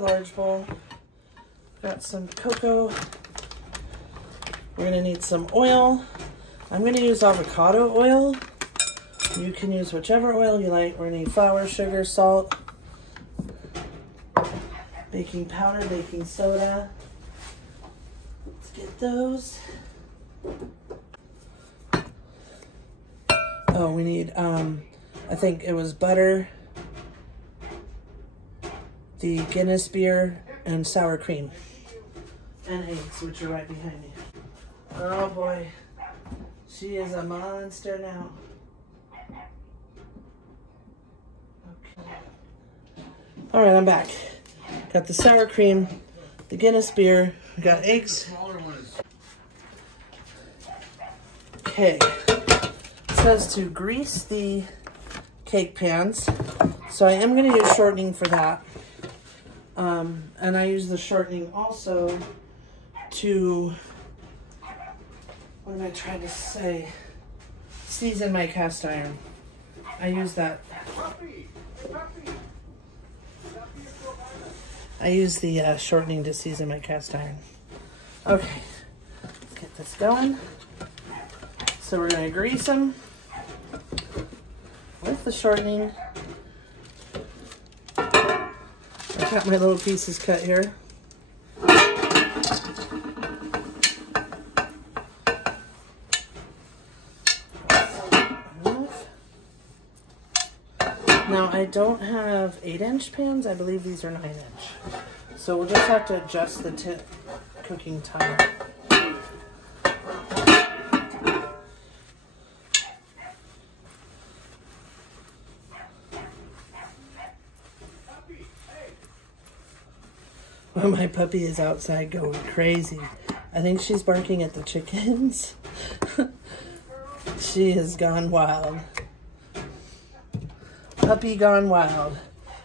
large bowl. Got some cocoa. We're gonna need some oil. I'm gonna use avocado oil. You can use whichever oil you like. We're gonna need flour, sugar, salt, baking powder, baking soda. Let's get those. Oh, we need, I think it was butter, the Guinness beer, and sour cream. And eggs, which are right behind me. Oh boy, she is a monster now. Okay. All right, I'm back. Got the sour cream, the Guinness beer, we got eggs. Okay, it says to grease the cake pans, so I am going to use shortening for that. And I use the shortening also to, what am I trying to say? Season my cast iron. I use that. I use the shortening to season my cast iron. Okay, let's get this going. So we're going to grease them with the shortening. I got my little pieces cut here. Now I don't have 8-inch pans. I believe these are 9-inch. So we'll just have to adjust the cooking time. Well, my puppy is outside going crazy. I think she's barking at the chickens. She has gone wild. Puppy gone wild.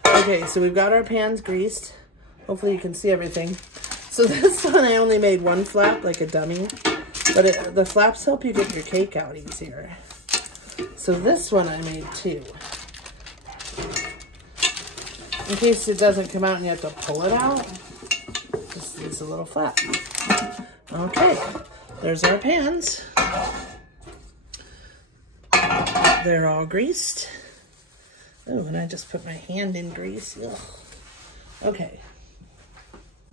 Okay, so we've got our pans greased. Hopefully you can see everything. So this one I only made one flap, like a dummy. But the flaps help you get your cake out easier. So this one I made 2. In case it doesn't come out and you have to pull it out. Just use a little flap. Okay, there's our pans. They're all greased. Oh, and I just put my hand in grease. Ugh. Okay.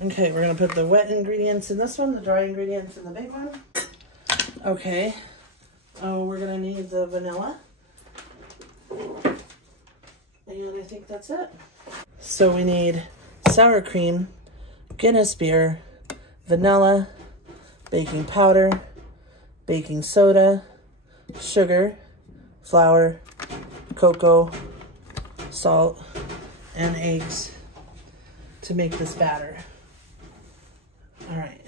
Okay, we're gonna put the wet ingredients in this one, the dry ingredients in the big one. Okay. Oh, we're gonna need the vanilla. And I think that's it. So we need sour cream, Guinness beer, vanilla, baking powder, baking soda, sugar, flour, cocoa, salt, and eggs to make this batter. All right.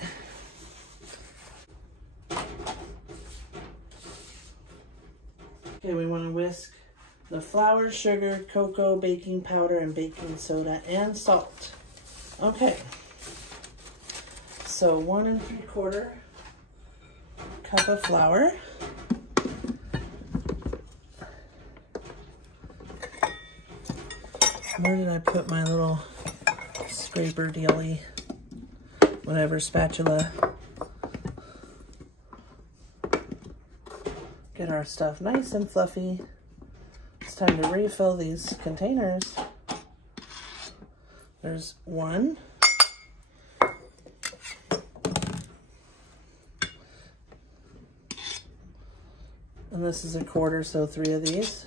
Okay, we want to whisk the flour, sugar, cocoa, baking powder, and baking soda, and salt. Okay. So 1 3/4 cup of flour. Where did I put my little scraper dealy? Whatever, spatula. Get our stuff nice and fluffy. It's time to refill these containers. There's 1. And this is 1/4, so 3 of these.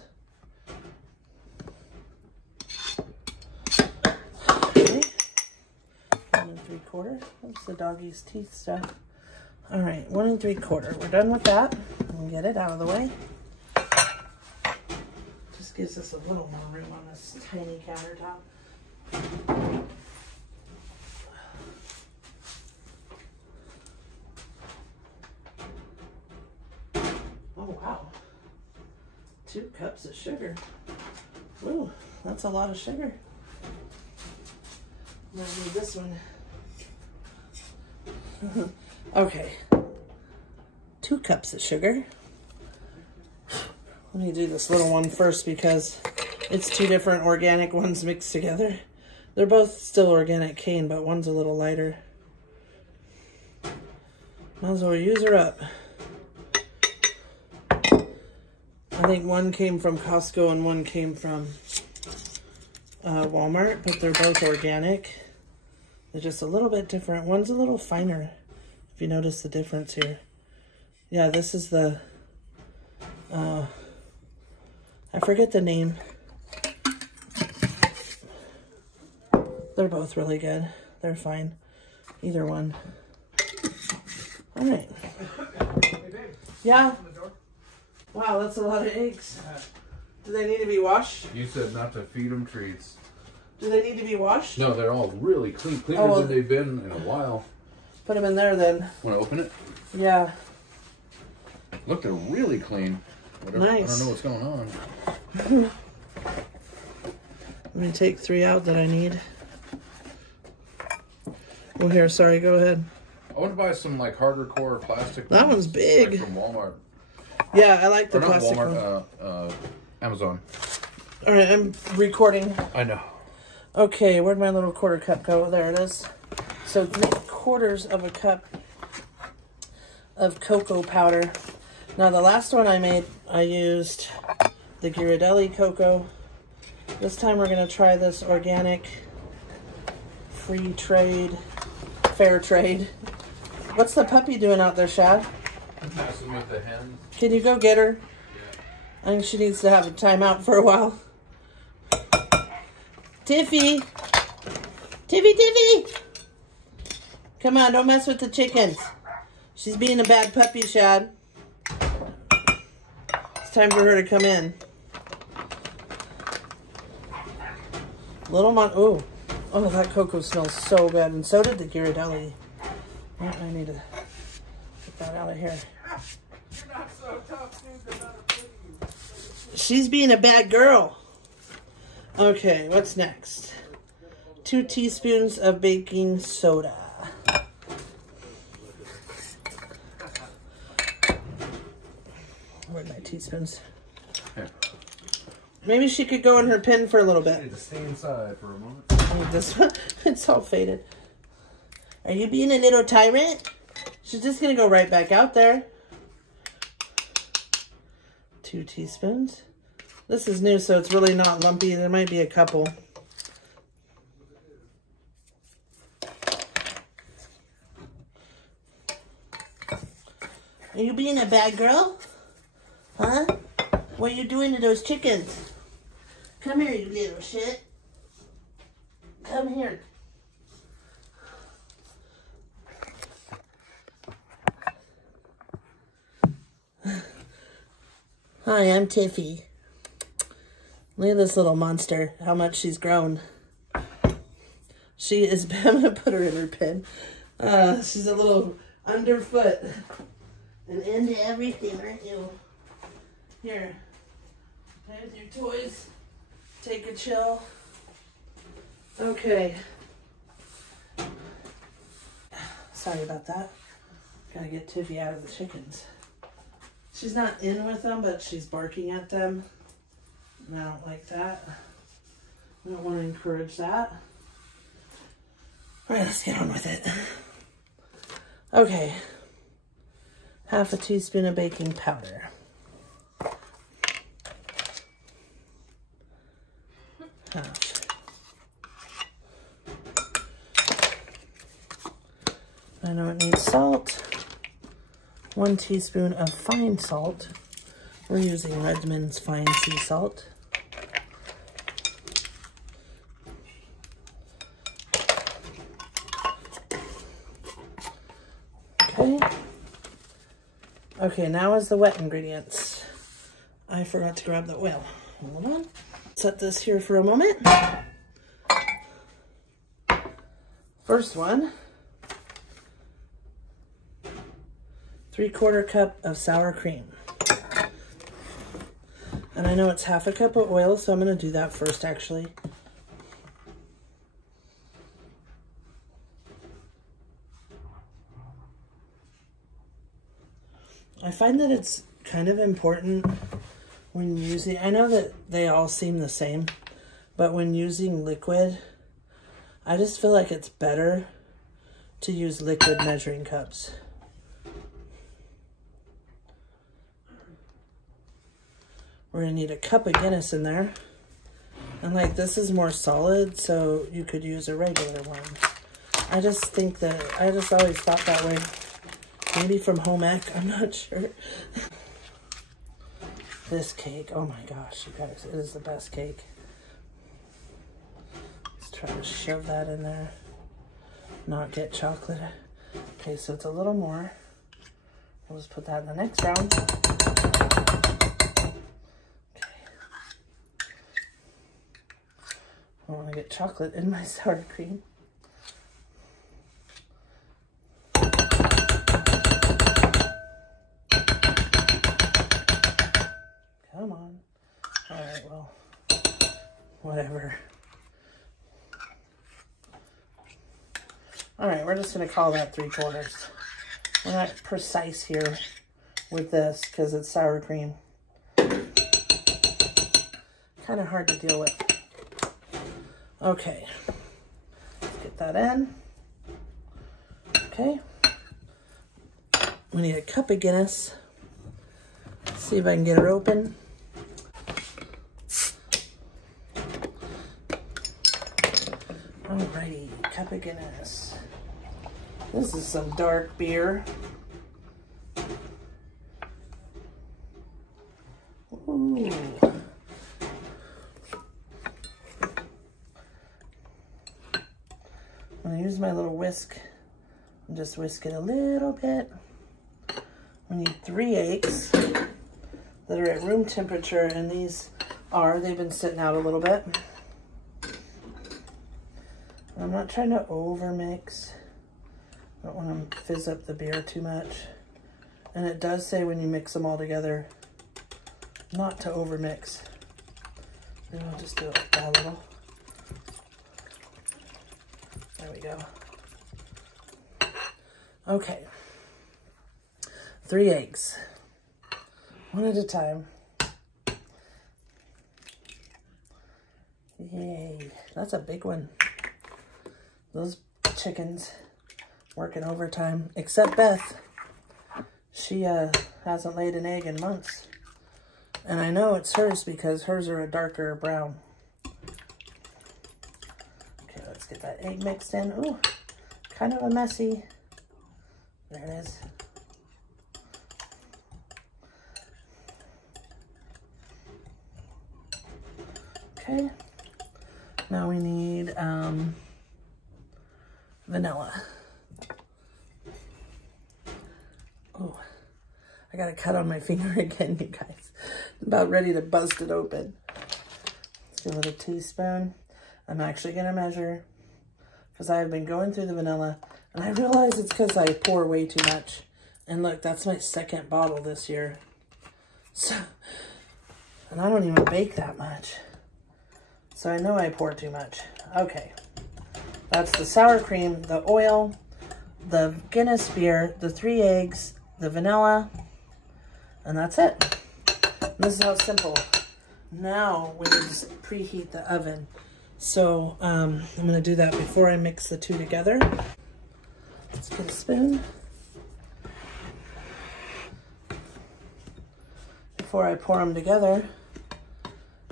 Okay. 1 3/4. That's the doggy's teeth stuff. All right, 1 3/4. We're done with that. And get it out of the way. Just gives us a little more room on this tiny countertop. Oh, wow. 2 cups of sugar. Ooh, that's a lot of sugar. I'm gonna need this one. Okay. 2 cups of sugar. Let me do this little one first because it's 2 different organic ones mixed together. They're both still organic cane, but one's a little lighter. Might as well use her up. I think one came from Costco and one came from Walmart, but they're both organic. They're just a little bit different. One's a little finer, if you notice the difference here. Yeah, this is the, I forget the name. They're both really good. They're fine. Either one. All right. Yeah. Wow, that's a lot of eggs. Do they need to be washed? You said not to feed them treats. Do they need to be washed? No, they're all really clean. Cleaner than they've been in a while. Put them in there then. Want to open it? Yeah. Look, they're really clean. Nice. I don't know what's going on. Let me take 3 out that I need. Well, here, sorry, go ahead. I want to buy some like harder core plastic. That one's big. Like from Walmart. Yeah, I like the or not plastic Walmart, one. Amazon. All right, I'm recording. I know. Okay, where'd my little quarter cup go? There it is. So 3/4 of a cup of cocoa powder. Now the last one I made, I used the Ghirardelli cocoa. This time we're gonna try this organic, free trade, fair trade. What's the puppy doing out there, Shad? I'm messing with the hens. Can you go get her? Yeah. I think she needs to have a timeout for a while. Tiffy! Tiffy, Tiffy! Come on, don't mess with the chickens. She's being a bad puppy, Shad. It's time for her to come in. Little oh, that cocoa smells so good, and so did the Ghirardelli. Oh, I need to get that out of here. You're not so tough, dude. She's being a bad girl. Okay, what's next? 2 teaspoons of baking soda. Where'd my teaspoons? Here. Maybe she could go in her pen for a little bit. I need to stay inside for a moment. This one, it's all faded. Are you being a little tyrant? She's just gonna go right back out there. 2 teaspoons. This is new, so it's really not lumpy. There might be a couple. Are you being a bad girl? Huh? What are you doing to those chickens? Come here, you little shit. Come here. Hi, I'm Tiffy. Look at this little monster, how much she's grown. She is, I'm gonna put her in her pen. She's a little underfoot. And into everything, aren't you? Here, play with your toys. Take a chill. Okay. Sorry about that. Gotta get Tiffy out of the chickens. She's not in with them, but she's barking at them. And I don't like that. I don't want to encourage that. All right, let's get on with it. Okay. 1/2 teaspoon of baking powder. Half. I know it needs salt. 1 teaspoon of fine salt. We're using Redmond's fine sea salt. Okay. Okay, now is the wet ingredients. I forgot to grab the oil. Hold on. Set this here for a moment. First one. 3/4 cup of sour cream. And I know it's 1/2 cup of oil, so I'm going to do that first, actually. I find that it's kind of important when using, I know that they all seem the same, but when using liquid, I just feel like it's better to use liquid measuring cups. We're gonna need a cup of Guinness in there. And like this is more solid, so you could use a regular one. I just think that, I just always thought that way. Maybe from home ec, I'm not sure. This cake, oh my gosh, you guys, it is the best cake. Let's try to shove that in there. Not get chocolate. Okay, so it's a little more. We'll just put that in the next round. I want to get chocolate in my sour cream. Come on. All right, well, whatever. All right, we're just going to call that 3/4. We're not precise here with this because it's sour cream. Kind of hard to deal with. Okay, let's get that in. Okay, we need a cup of Guinness. Let's see if I can get her open. Alrighty, cup of Guinness. This is some dark beer. Ooh. I'm gonna use my little whisk and just whisk it a little bit. We need 3 eggs that are at room temperature, and these are, they've been sitting out a little bit. I'm not trying to over mix. I don't want to fizz up the beer too much. And it does say when you mix them all together, not to over mix. And I'll just do it like that a little. There we go. Okay. 3 eggs. One at a time. Yay. That's a big one. Those chickens working overtime. Except Beth. She hasn't laid an egg in months. And I know it's hers because hers are a darker brown. Okay, let's get that egg mixed in. Ooh, kind of a messy. There it is. Okay. Now we need vanilla. Oh, I got a cut on my finger again, you guys. I'm about ready to bust it open. Let's give it a teaspoon. I'm actually gonna measure because I've been going through the vanilla and I realize it's because I pour way too much. And look, that's my 2nd bottle this year. So, and I don't even bake that much. So I know I pour too much. Okay. That's the sour cream, the oil, the Guinness beer, the 3 eggs, the vanilla, and that's it. And this is how simple. Now we need to preheat the oven. So I'm gonna do that before I mix the 2 together. Let's get a spoon. Before I pour them together,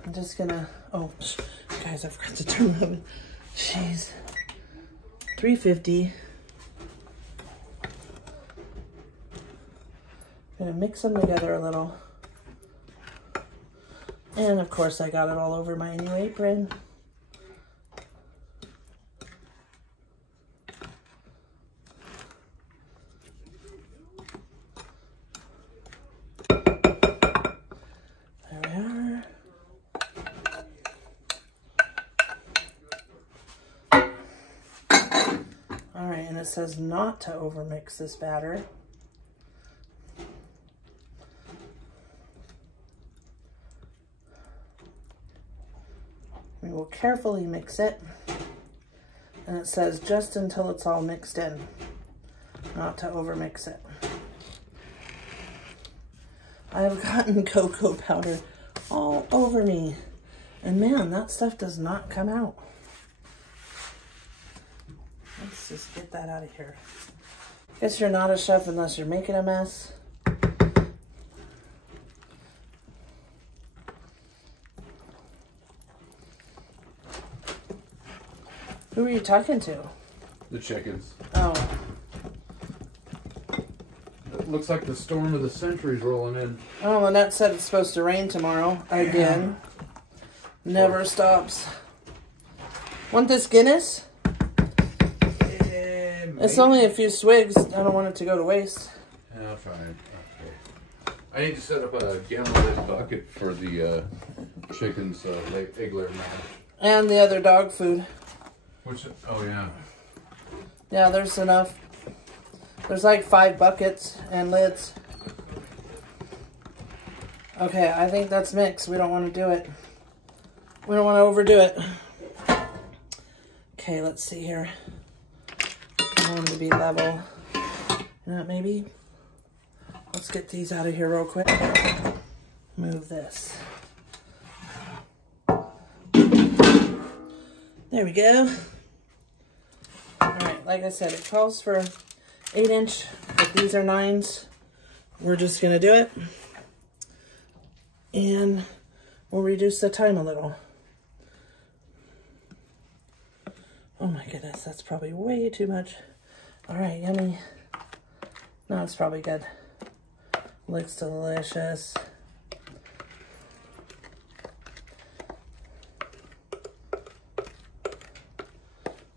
I'm just gonna, oh, guys, I forgot to turn the oven. Jeez. 350. Gonna mix them together a little. And of course I got it all over my new apron. There we are. All right, and it says not to overmix this batter. We will carefully mix it, and it says just until it's all mixed in, not to overmix it. I have gotten cocoa powder all over me, and man, that stuff does not come out. Let's just get that out of here. Guess you're not a chef unless you're making a mess. Who are you talking to? The chickens. Oh. It looks like the storm of the century's rolling in. Oh, Lynette said it's supposed to rain tomorrow. Again. Yeah. Never stops. Want this Guinness? It's only a few swigs. I don't want it to go to waste. Yeah, I'll try it. Okay. I need to set up a gallon bucket for the chickens' egg layer mash. And the other dog food. Which, oh yeah. Yeah, there's enough. There's like 5 buckets and lids. Okay, I think that's mixed. We don't want to do it. We don't want to overdo it. Okay, let's see here. I want them to be level. You know what, maybe? Let's get these out of here real quick. Move this. There we go. Alright, like I said, it calls for 8-inch, but these are 9s. We're just going to do it. And we'll reduce the time a little. Oh my goodness, that's probably way too much. Alright, yummy. No, it's probably good. Looks delicious.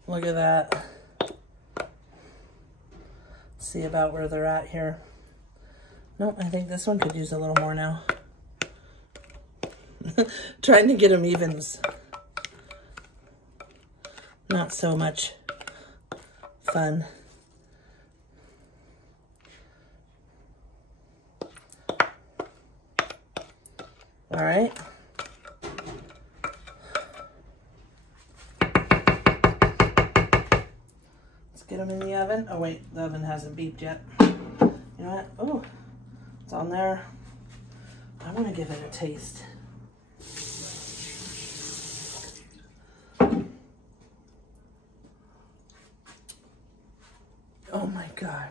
Look at that. See about where they're at here. Nope, I think this one could use a little more now. Trying to get them evens. Not so much fun. All right. Let's get them in the oven. Oh wait, the oven hasn't beeped yet. You know what? Oh, it's on there. I want to give it a taste. Oh my God.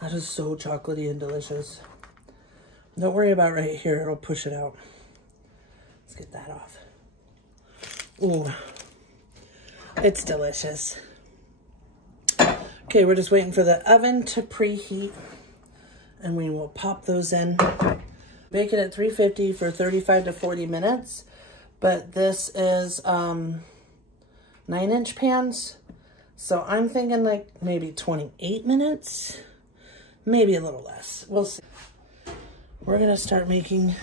That is so chocolatey and delicious. Don't worry about right here. It'll push it out. Let's get that off. Ooh. It's delicious. Okay, we're just waiting for the oven to preheat. And we will pop those in. Bake it at 350 for 35 to 40 minutes. But this is 9-inch pans. So I'm thinking like maybe 28 minutes. Maybe a little less. We'll see. We're going to start making...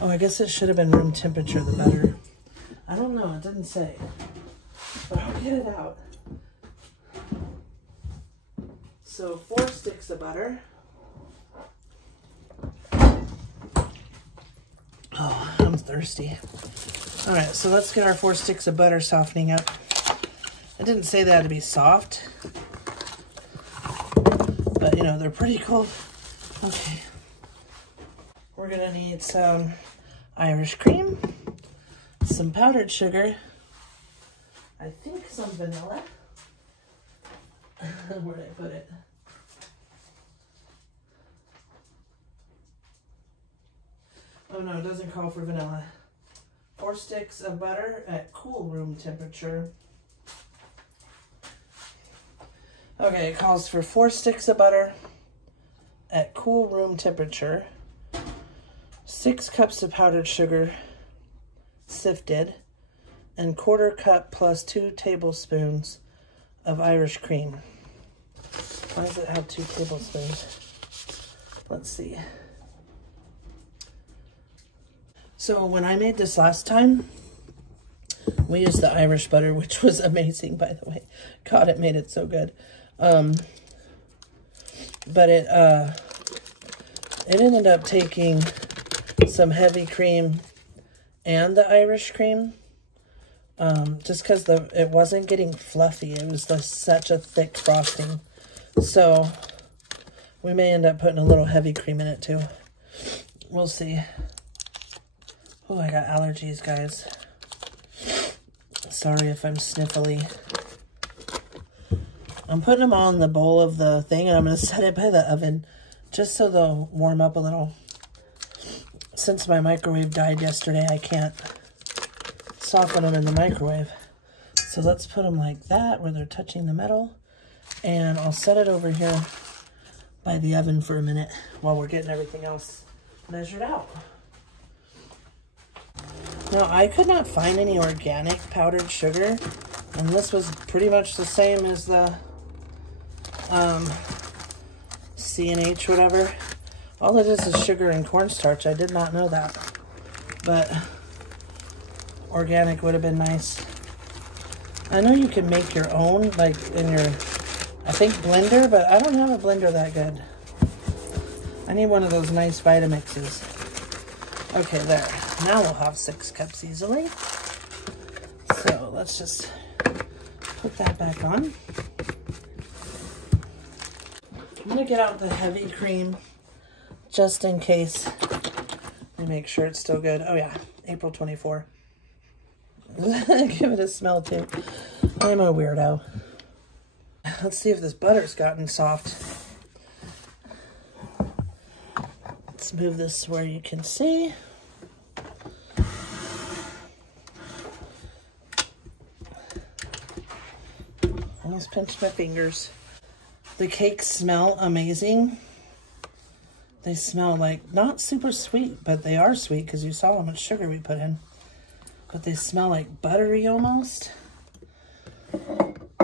Oh, I guess it should have been room temperature, the butter. I don't know. It didn't say. But I'll get it out. So 4 sticks of butter. Oh, I'm thirsty. All right, so let's get our 4 sticks of butter softening up. It didn't say they had to be soft. But, you know, they're pretty cold. Okay. We're going to need some Irish cream, some powdered sugar, I think some vanilla. Where did I put it? Oh no, it doesn't call for vanilla. 4 sticks of butter at cool room temperature. Okay, it calls for 4 sticks of butter at cool room temperature. 6 cups of powdered sugar, sifted, and 1/4 cup plus 2 tablespoons of Irish cream. Why does it have 2 tablespoons? Let's see. So when I made this last time, we used the Irish butter, which was amazing, by the way. God, it made it so good. But it ended up taking some heavy cream and the Irish cream, just because it wasn't getting fluffy. It was just such a thick frosting. So we may end up putting a little heavy cream in it too. We'll see. Oh, I got allergies, guys. Sorry if I'm sniffly. I'm putting them all in the bowl of the thing, and I'm going to set it by the oven just so they'll warm up a little. Since my microwave died yesterday, I can't soften them in the microwave. So let's put them like that where they're touching the metal. And I'll set it over here by the oven for a minute while we're getting everything else measured out. Now, I could not find any organic powdered sugar, and this was pretty much the same as the C&H whatever. All it is sugar and cornstarch. I did not know that, but organic would have been nice. I know you can make your own, like in your, I think, blender, but I don't have a blender that good. I need one of those nice Vitamixes. Okay, there. Now we'll have 6 cups easily. So let's just put that back on. I'm going to get out the heavy cream just in case. Let me make sure it's still good. Oh yeah, April 24. Give it a smell too. I'm a weirdo. Let's see if this butter's gotten soft. Let's move this where you can see. Almost pinched my fingers. The cakes smell amazing. They smell like not super sweet, but they are sweet because you saw how much sugar we put in. But they smell like buttery almost.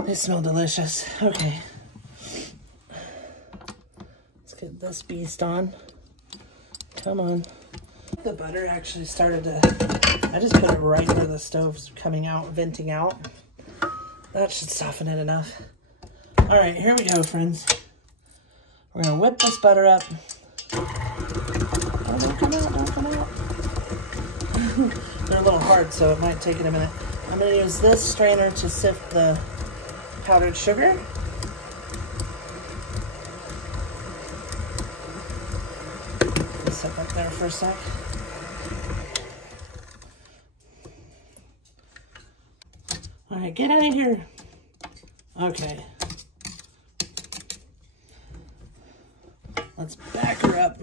They smell delicious. Okay. Let's get this beast on. Come on. The butter actually started to, I just put it right where the stove's coming out, venting out. That should soften it enough. All right, here we go, friends. We're gonna whip this butter up. Oh, don't come out, don't come out. They're a little hard, so it might take it a minute. I'm gonna use this strainer to sift the powdered sugar. Set that there for a sec. All right, get out of here. Okay. Let's back her up.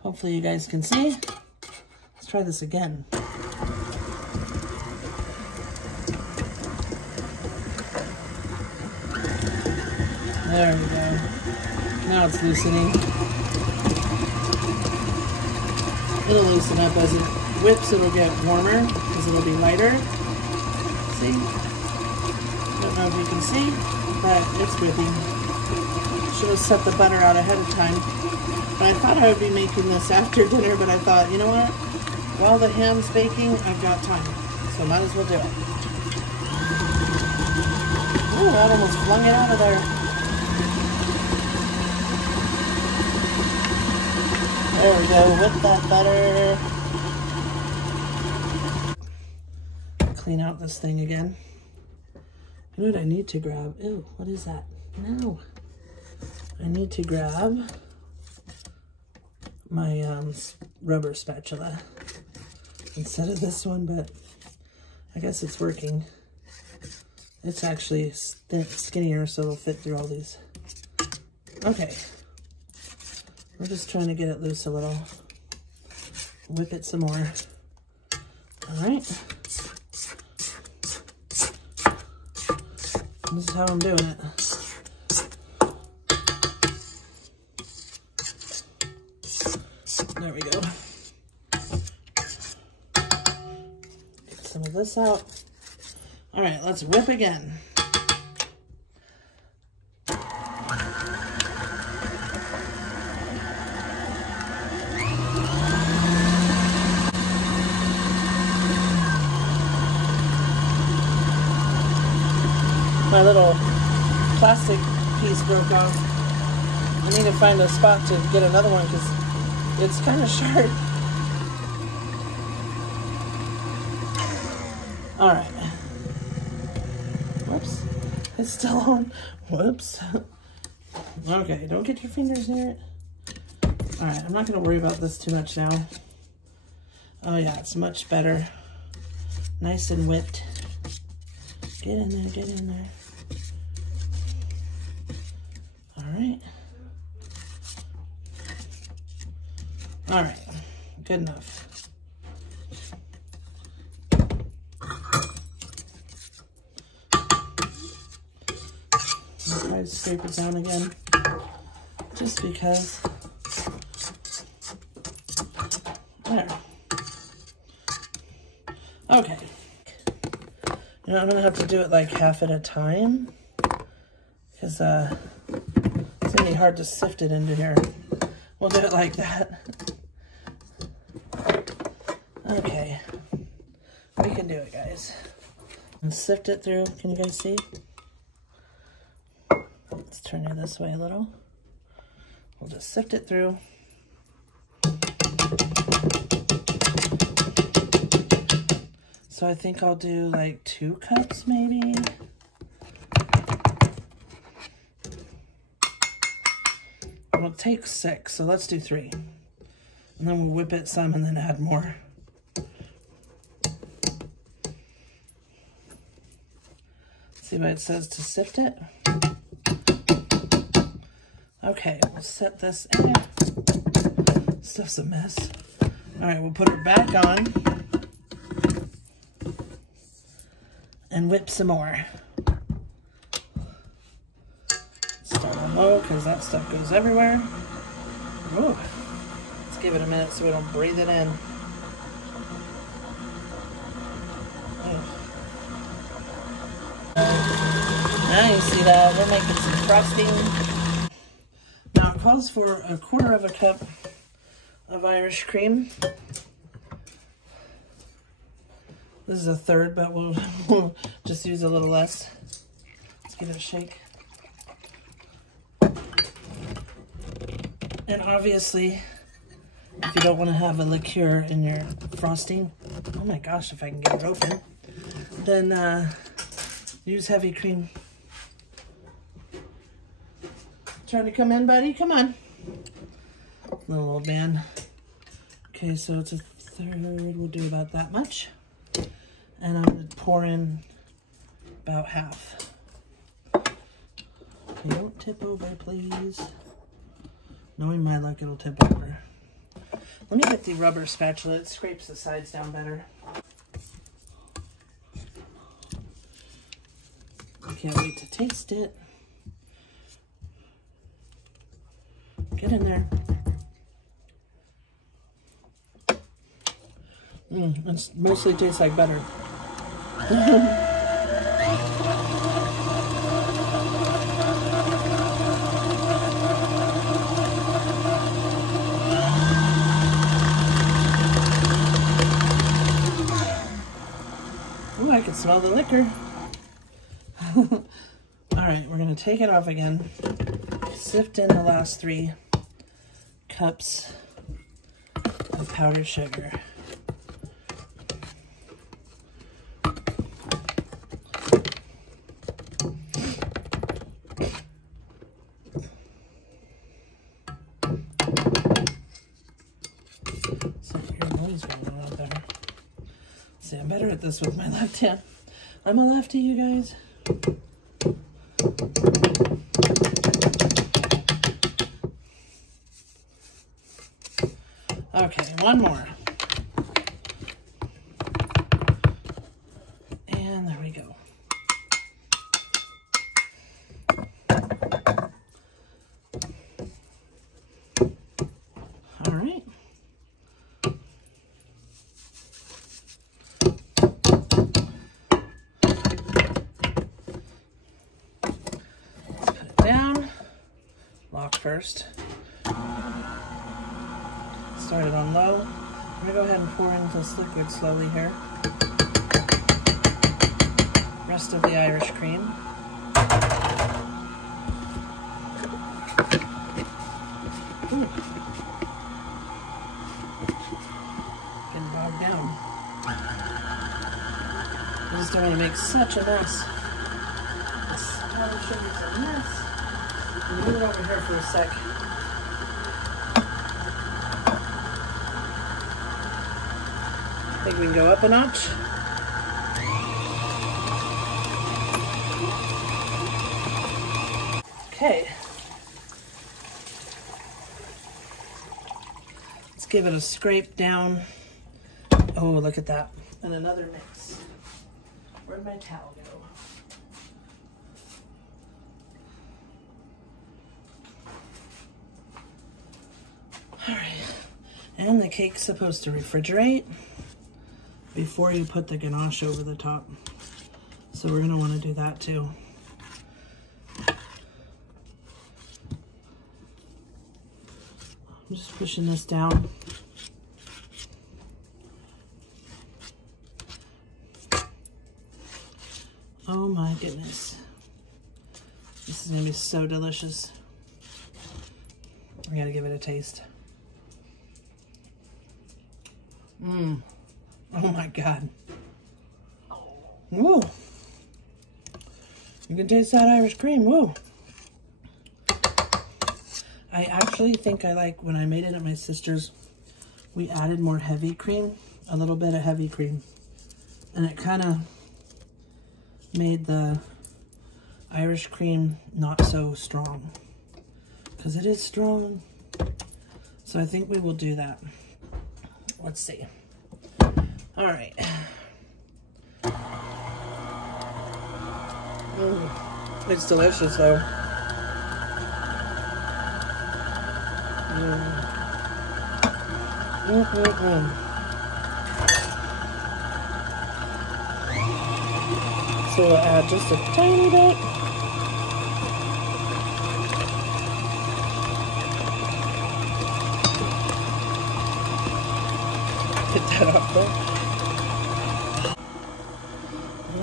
Hopefully you guys can see. Let's try this again. There we go. Now it's loosening. It'll loosen up as it whips. It'll get warmer because it'll be lighter. See? Don't know if you can see, but it's whipping. Should have set the butter out ahead of time. But I thought I would be making this after dinner, but I thought, you know what? While the ham's baking, I've got time. So might as well do it. Ooh, that almost flung it out of there. There we go, whip that butter. Clean out this thing again. You know what I need to grab? Ew, what is that? No. I need to grab my rubber spatula instead of this one, but I guess it's working. It's actually skinnier, so it'll fit through all these. Okay. We're just trying to get it loose a little. Whip it some more. All right. This is how I'm doing it. There we go. Get some of this out. All right, let's whip again. My little plastic piece broke off. I need to find a spot to get another one because it's kind of sharp. All right. Whoops. It's still on. Whoops. Okay, don't get your fingers near it. All right, I'm not going to worry about this too much now. Oh yeah, it's much better. Nice and whipped. Get in there, get in there. right. All right, good enough. I'll try to scrape it down again, just because. There. Okay. You know, I'm gonna have to do it like half at a time, because it's gonna be hard to sift it into here. We'll do it like that. Okay. We can do it, guys. And sift it through. Can you guys see? Let's turn it this way a little. We'll just sift it through. So I think I'll do like 2 cups maybe. It'll take 6, so let's do 3. And then we'll whip it some and then add more. See what it says to sift it? Okay, we'll set this in. Stuff's a mess. All right, we'll put it back on and whip some more. Start on low because that stuff goes everywhere. Ooh. Let's give it a minute so we don't breathe it in. Now you see that we're making some frosting. Now it calls for 1/4 cup of Irish cream. This is 1/3, but we'll just use a little less. Let's give it a shake. And obviously, if you don't want to have a liqueur in your frosting, oh my gosh, if I can get it open, then use heavy cream. Trying to come in, buddy? Come on. Little old man. Okay, so it's 1/3. We'll do about that much. And I'm going to pour in about half. Okay, don't tip over, please. Knowing my luck, it'll tip over. Let me get the rubber spatula. It scrapes the sides down better. I can't wait to taste it. Get in there. It mostly tastes like butter. Ooh, I can smell the liquor. All right, we're gonna take it off again. Sift in the last 3 cups of powdered sugar. See, I'm better at this with my left hand. I'm a lefty, you guys. Okay, one more. And there we go. All right. Lock first. Start it on low. I'm going to go ahead and pour in this liquid slowly here. Rest of the Irish cream. Ooh. Getting bogged down. I just don't want to make such a mess. This powdered sugar's a mess. Move it over here for a sec. I think we can go up a notch. Okay, Let's give it a scrape down. Oh, look at that. And another mix. Where'd my towel go? All right. And the cake's supposed to refrigerate before you put the ganache over the top. So we're gonna wanna do that too. I'm just pushing this down. Oh my goodness. This is gonna be so delicious. I gotta give it a taste. Mmm. Oh my God. Woo. You can taste that Irish cream. Woo. I actually think I like, when I made it at my sister's, we added more heavy cream, a little bit of heavy cream. And it kind of made the Irish cream not so strong. Because it is strong. So I think we will do that. Let's see. All right. It's delicious though. So we'll add just a tiny bit. Get that off there.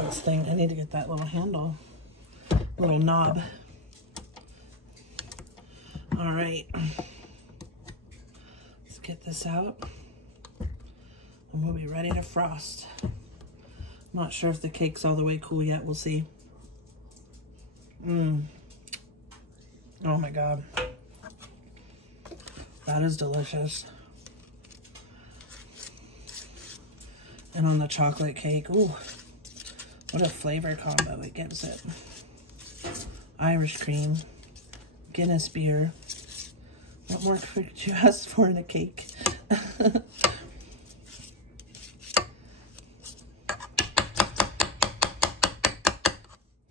This thing, I need to get that little handle, little knob. All right. Let's get this out. And we'll be ready to frost. I'm not sure if the cake's all the way cool yet. We'll see. Oh my God. That is delicious. And on the chocolate cake, ooh, what a flavor combo it gives it. Irish cream, Guinness beer. What more could you ask for in a cake?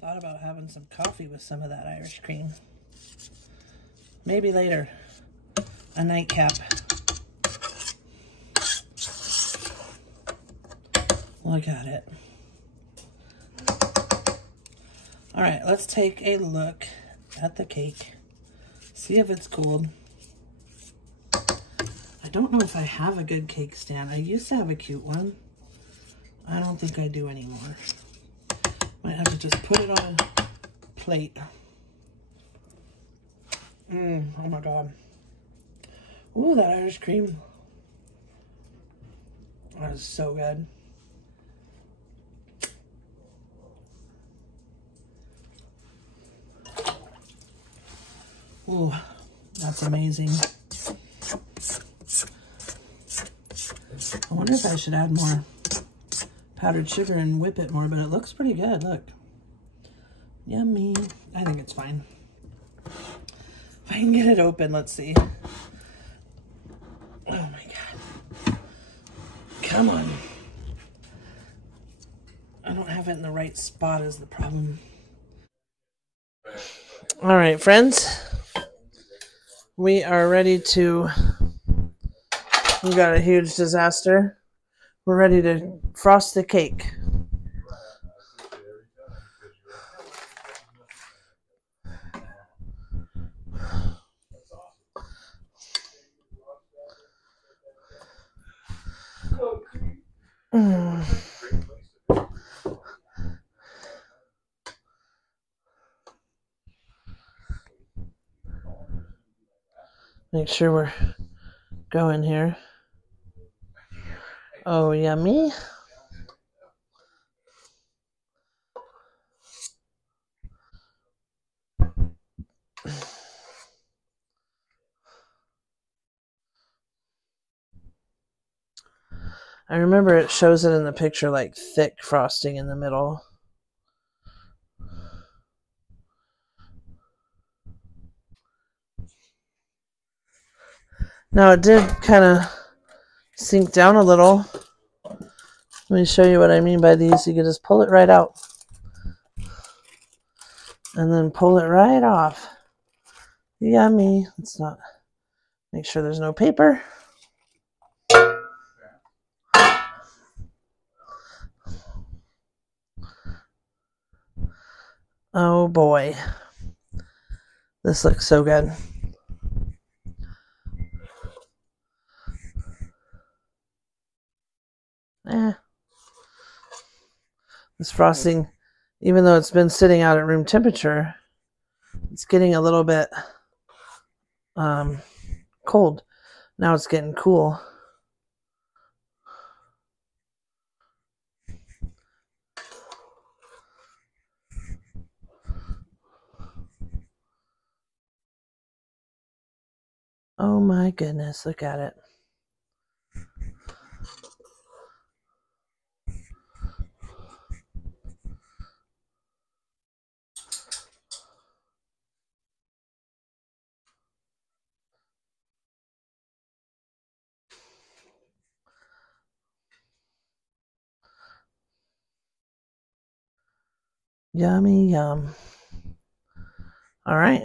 Thought about having some coffee with some of that Irish cream. Maybe later. A nightcap. Look at it. All right, let's take a look at the cake. See if it's cooled. I don't know if I have a good cake stand. I used to have a cute one. I don't think I do anymore. Might have to just put it on a plate. Oh my God. Ooh, that Irish cream. That is so good. Ooh, that's amazing. I wonder if I should add more powdered sugar and whip it more, but it looks pretty good. Look. Yummy. I think it's fine. If I can get it open, let's see. Oh my God. Come on. I don't have it in the right spot is the problem. All right, friends. We are ready to, we got a huge disaster. We're ready to frost the cake. Make sure we're going here. Oh, yummy. I remember it shows it in the picture like thick frosting in the middle. Now it did kind of sink down a little. Let me show you what I mean by these. You can just pull it right out. And then pull it right off. Yummy. Let's not make sure there's no paper. Oh boy. This looks so good. This frosting, even though it's been sitting out at room temperature, it's getting a little bit cold. Now it's getting cool. Oh my goodness, look at it. Yummy, yum. All right.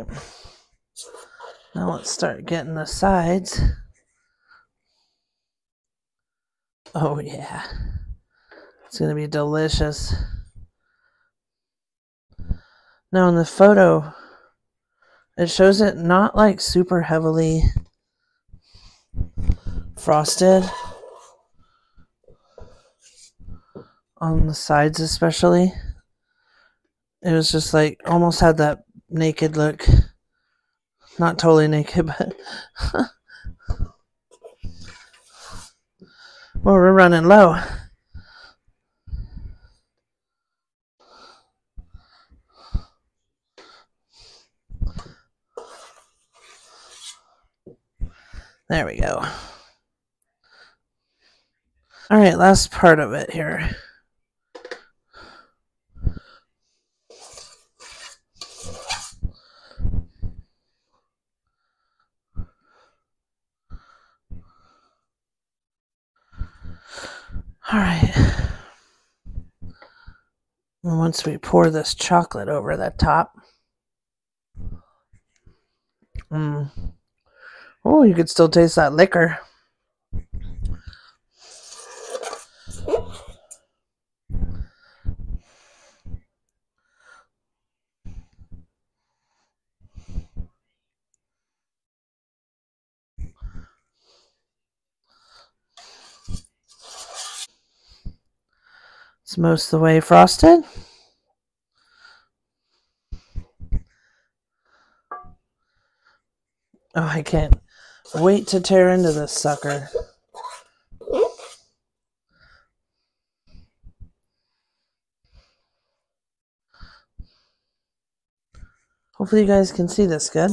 Now let's start getting the sides. Oh yeah. It's going to be delicious. Now in the photo, it shows it not like super heavily frosted. On the sides especially. It was just like, almost had that naked look. Not totally naked, but... Well, we're running low. There we go. All right, last part of it here. All right. And once we pour this chocolate over the top. Oh, you could still taste that liquor. It's most of the way frosted. Oh, I can't wait to tear into this sucker. Hopefully you guys can see this good.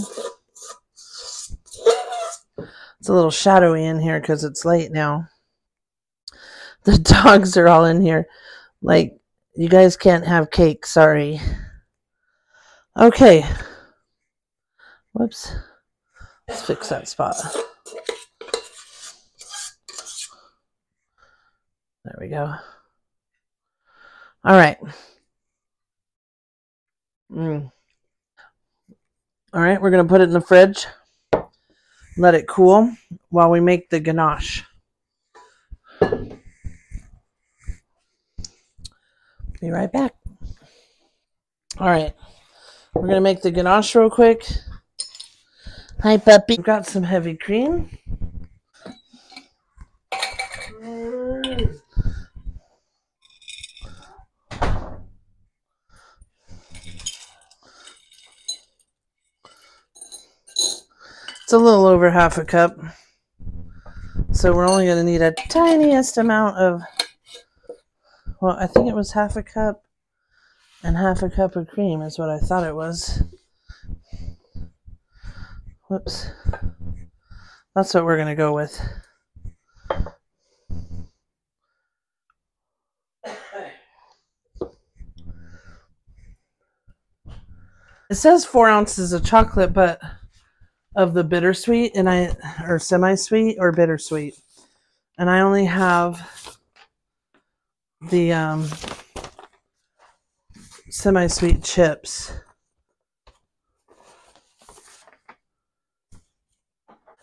It's a little shadowy in here because it's late now. The dogs are all in here. Like, you guys can't have cake, sorry. Okay. Whoops. Let's fix that spot. There we go. All right. All right, we're going to put it in the fridge. Let it cool while we make the ganache. Be right back. All right. We're going to make the ganache real quick. Hi, puppy. We've got some heavy cream. It's a little over half a cup. So we're only going to need a tiniest amount of, well, I think it was half a cup and half a cup of cream is what I thought it was. Whoops. That's what we're going to go with. It says 4 ounces of chocolate, but of the bittersweet, or semi-sweet or bittersweet. And I only have the semi-sweet chips.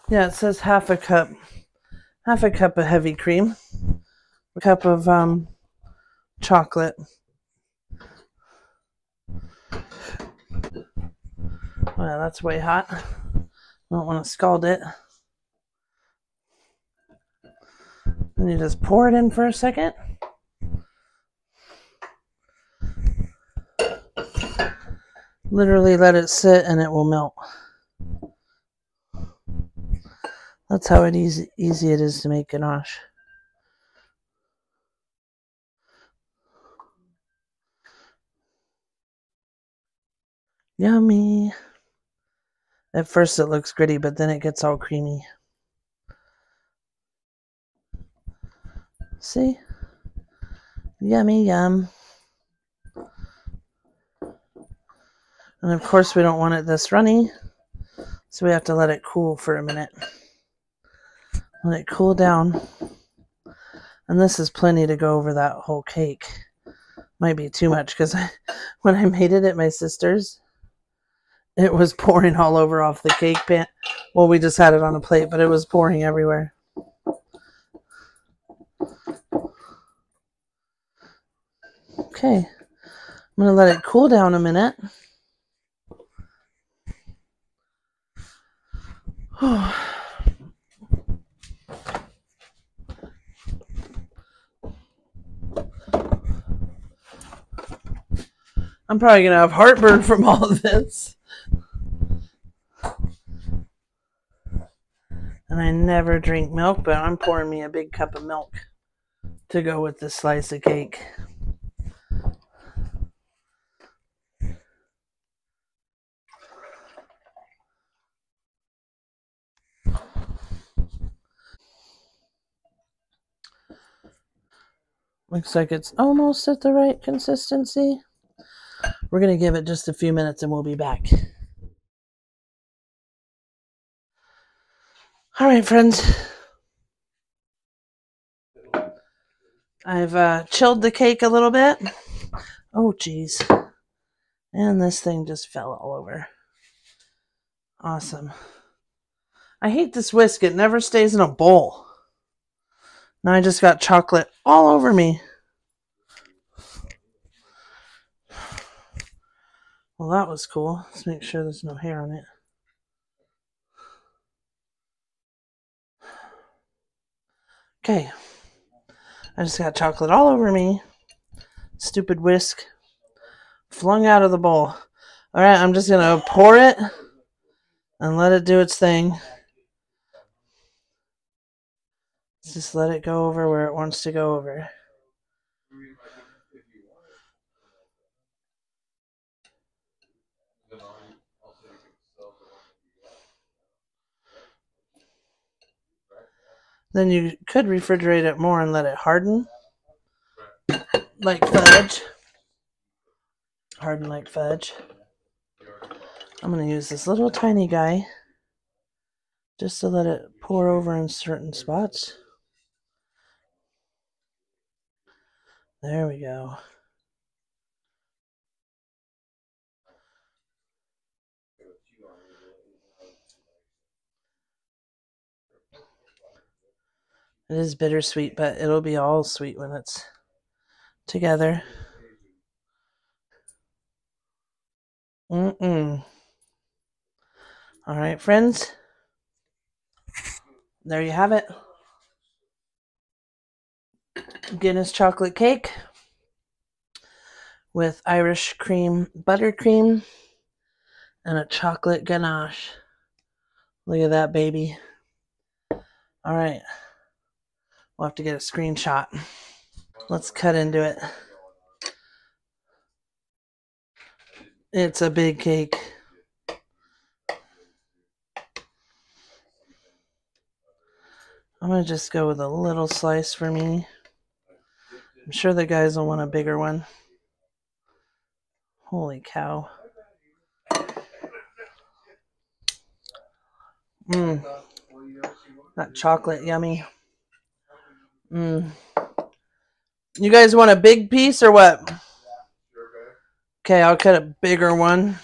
Yeah, it says half a cup of heavy cream, a cup of chocolate. Well, that's way hot. Don't want to scald it. And you just pour it in for a second. Literally let it sit and it will melt. That's how easy it is to make ganache. Yummy. At first it looks gritty, but then it gets all creamy. See? Yummy yum. And of course we don't want it this runny, so we have to let it cool for a minute. Let it cool down. And this is plenty to go over that whole cake. Might be too much because when I made it at my sister's, it was pouring all over off the cake pan. Well, we just had it on a plate, but it was pouring everywhere. Okay, I'm going to let it cool down a minute. I'm probably going to have heartburn from all of this. And I never drink milk, but I'm pouring me a big cup of milk to go with this slice of cake. Looks like it's almost at the right consistency. We're going to give it just a few minutes and we'll be back. All right, friends. I've chilled the cake a little bit. Oh, geez. And this thing just fell all over. Awesome. I hate this whisk. It never stays in a bowl. Now I just got chocolate all over me. Well, that was cool. Let's make sure there's no hair on it. Okay. I just got chocolate all over me. Stupid whisk. Flung out of the bowl. All right, I'm just going to pour it and let it do its thing. Just let it go over where it wants to go over. Then you could refrigerate it more and let it harden. Like fudge. Harden like fudge. I'm going to use this little tiny guy just to let it pour over in certain spots. There we go. It is bittersweet, but it'll be all sweet when it's together. All right, friends. There you have it. Guinness chocolate cake with Irish cream buttercream and a chocolate ganache. Look at that, baby. All right. We'll have to get a screenshot. Let's cut into it. It's a big cake. I'm going to just go with a little slice for me. I'm sure the guys will want a bigger one. Holy cow. That chocolate, yummy. You guys want a big piece or what? Okay, I'll cut a bigger one.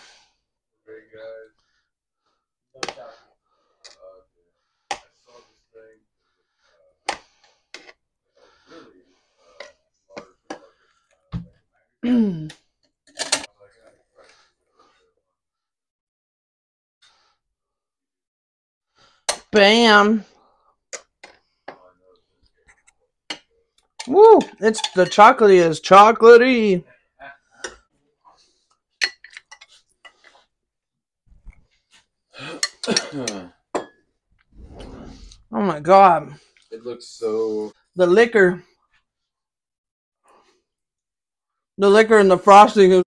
Bam. Woo! It's the chocolatey is chocolatey. Oh my god. It looks so... The liquor and the frosting is